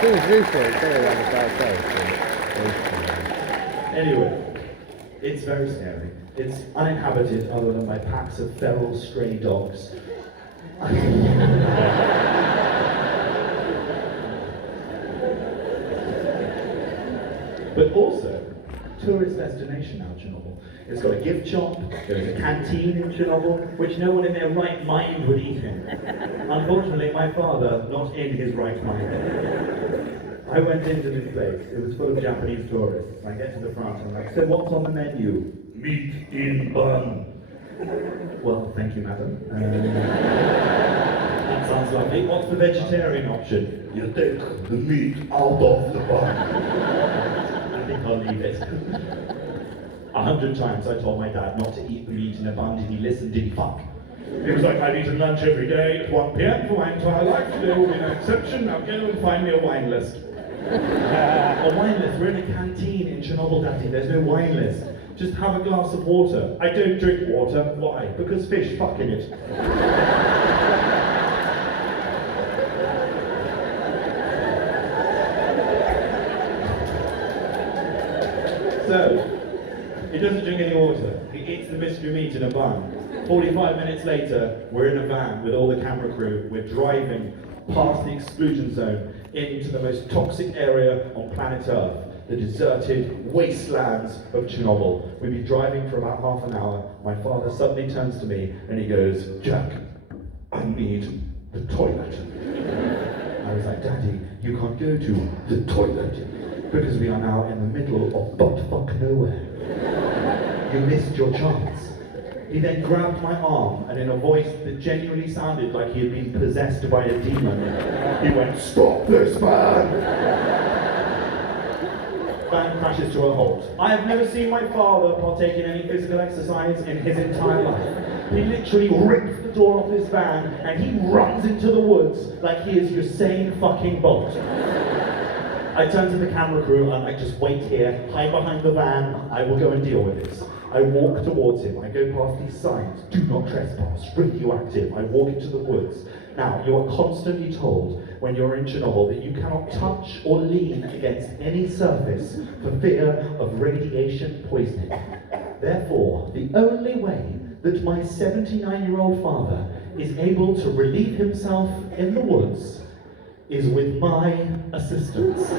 seems useful. It's only like a bad day. Anyway, it's very scary. It's uninhabited other than by packs of feral stray dogs. But also, tourist destination now, Chernobyl. It's got a gift shop, there's a canteen in Chernobyl, which no one in their right mind would eat in. Unfortunately, my father, not in his right mind. I went into this place, it was full of Japanese tourists. I get to the front and I'm like, so what's on the menu? Meat in bun. Well, thank you, madam. That sounds lovely. What's the vegetarian option? You take the meat out of the bun. I think I'll leave it. 100 times I told my dad not to eat the meat in a bun. Did he listen? Did he fuck? He was like, I've eaten lunch every day at 1 p.m. for my entire life. There will be no exception. Now go and find me a wine list. A wine list? We're in a canteen in Chernobyl, Daddy. There's no wine list. Just have a glass of water. I don't drink water. Why? Because fish fuck in it. So, he doesn't drink any water. He eats the mystery meat in a bun. 45 minutes later, we're in a van with all the camera crew. We're driving past the exclusion zone into the most toxic area on planet Earth, the deserted wastelands of Chernobyl. We've been driving for about half an hour. My father suddenly turns to me and he goes, Jack, I need the toilet. I was like, Daddy, you can't go to the toilet because we are now in the middle of butt-fuck nowhere. You missed your chance. He then grabbed my arm and in a voice that genuinely sounded like he had been possessed by a demon, he went, stop this, man! Van crashes to a halt. I have never seen my father partake in any physical exercise in his entire life. He literally rips the door off his van and he runs into the woods like he is Usain fucking Bolt. I turn to the camera crew and I'm like, just wait here, hide behind the van, I will go and deal with this. I walk towards him, I go past these signs, do not trespass, radioactive, I walk into the woods. Now, you are constantly told when you're in Chernobyl that you cannot touch or lean against any surface for fear of radiation poisoning. Therefore, the only way that my 79-year-old father is able to relieve himself in the woods is with my assistance.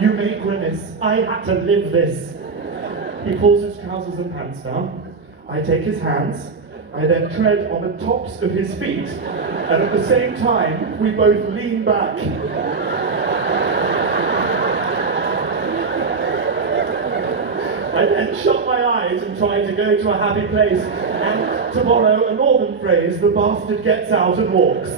You may grimace, I had to live this. He pulls his trousers and pants down. I take his hands. I then tread on the tops of his feet. And at the same time, we both lean back. I then shut my eyes and try to go to a happy place. And to borrow a northern phrase, the bastard gets out and walks.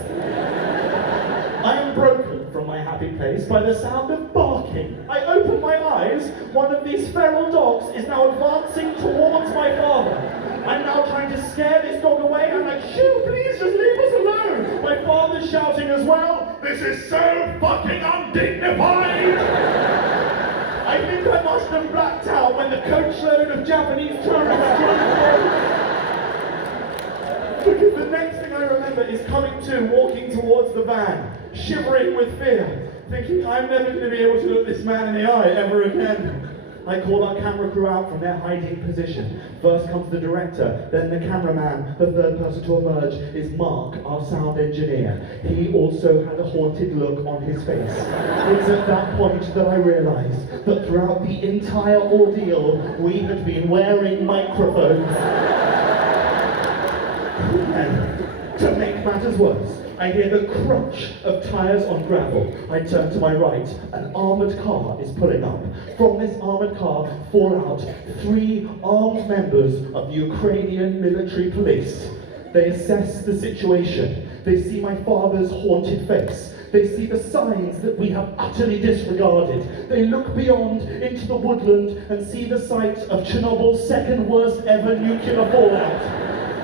I am broken from my happy place by the sound of barking. I open my eyes, one of these feral dogs is now advancing towards my father. I'm now trying to scare this dog away. I'm like, shoo, please just leave us alone. My father's shouting as well, this is so fucking undignified. I think I must have blacked out when the coachload of Japanese tourists drove. Because the next thing I remember is coming to, walking towards the van, shivering with fear, thinking I'm never going to be able to look this man in the eye ever again. I call our camera crew out from their hiding position. First comes the director, then the cameraman. The third person to emerge is Mark, our sound engineer. He also had a haunted look on his face. It's at that point that I realised that throughout the entire ordeal, we had been wearing microphones. And to make matters worse, I hear the crunch of tyres on gravel. I turn to my right. An armoured car is pulling up. From this armoured car fall out 3 armed members of the Ukrainian military police. They assess the situation. They see my father's haunted face. They see the signs that we have utterly disregarded. They look beyond into the woodland and see the site of Chernobyl's second worst ever nuclear fallout.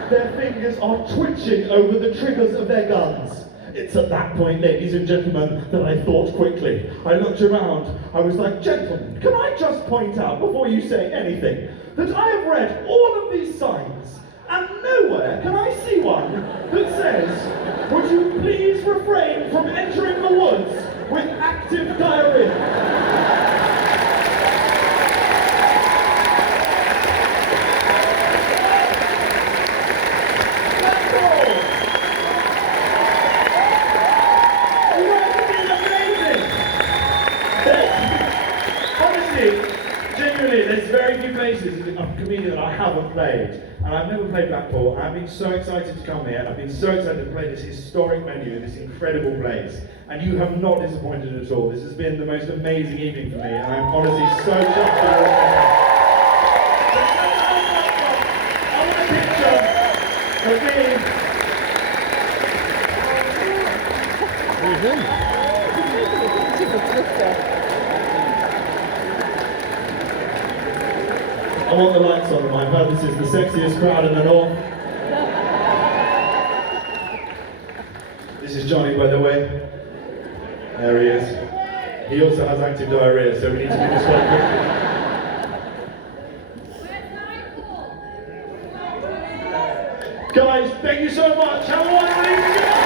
Their fingers are twitching over the triggers of their guns. It's at that point, ladies and gentlemen, that I thought quickly. I looked around. I was like, gentlemen, can I just point out, before you say anything, that I have read all of these signs, and nowhere can I see one that says, would you please refrain from entering the woods with active diarrhea. That's all. You guys have been amazing. Honestly, genuinely, there's very few places of comedian that I haven't played. And I've never played Blackpool, and I've been so excited to come here. I've been so excited to play this historic venue in this incredible place. And you have not disappointed at all. This has been the most amazing evening for me, and I'm honestly so chuffed with all of I want a picture of me. I want the lights on. I've heard this is the sexiest crowd in the north. This is Johnny, by the way. There he is. He also has active diarrhea, so we need to do this quite quickly. Guys, thank you so much. Have a wonderful evening.